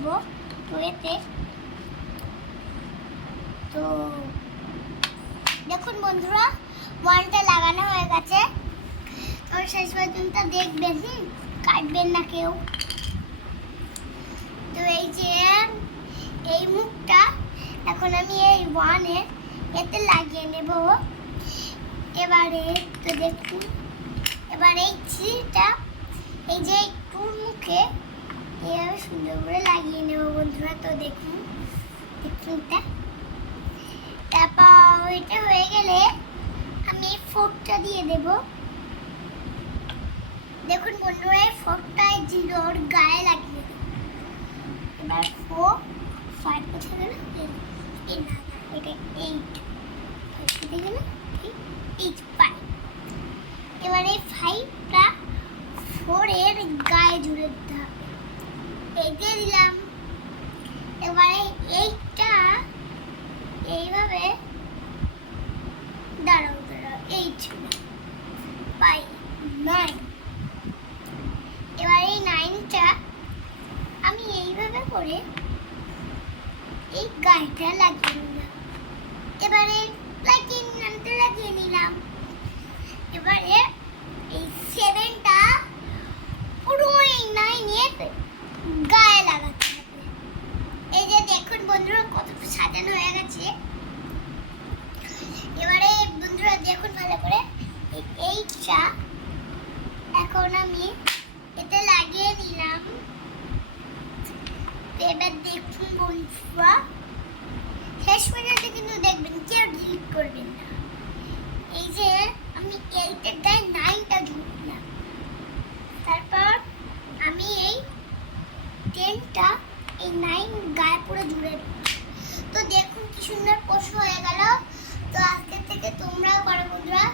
নেব তো এতে। তো দেখুন বন্ধুরা, ওয়ানটা লাগানো হয়ে গেছে। তো শেষ পর্যন্ত দেখবেন, কাটবেন না কেউ। তো এই যে এই মুখটা এখন আমি এই ওয়ানের এতে লাগিয়ে নেব। এবারে তো দেখুন, এবার এই থ্রিটা এই যে টুর মুখে এভাবে সুন্দর করে লাগিয়ে নেব বন্ধুরা। তো দেখুন তারপর এটা হয়ে গেলে আমি ফোরটা দিয়ে দেব। দেখুন বন্ধুরা, এই ফোরটা জিরোর গায়ে লাগিয়ে দেব। এবার 4 5 কোথায় গেল? এটা 8 কোথায় গেল? 8 5। এবার এই 5টা 4 এর গায়ে জুড়ে দিতে হবে। এই দিয়ে দিলাম। এবারে 8টা এইভাবে দাঁড়াও 8 5 9। এবার এই 9টা আমি এইভাবে করে এই গায়েটা লাগিয়ে নিলাম। এবারে লাগিয়ে নিলাম। এবারে এই 7টা পুরো এই 9 এর গায়ে লাগাতে হবে। এই যে দেখুন বন্ধুরা, কত সাজানো হয়ে গেছে। এবারে বন্ধুরা দেখুন ভালো করে, এই 8টা এখন আমি এতে লাগিয়ে নিলাম। এবার দেখুন বন্ধুরা, শেষ পর্যন্ত কিন্তু দেখবেন, কেউ ডিলিট করবেন না। এই যে আমি 8 এর গায়ে 9টা ঢুকলাম। তারপর আমি এই 10টা এই 9 গায়ে পুরো জুড়ে দেব। তো দেখুন কি সুন্দর পোষ হয়ে গেল। তো আজকে থেকে তোমরাও করো বন্ধুরা।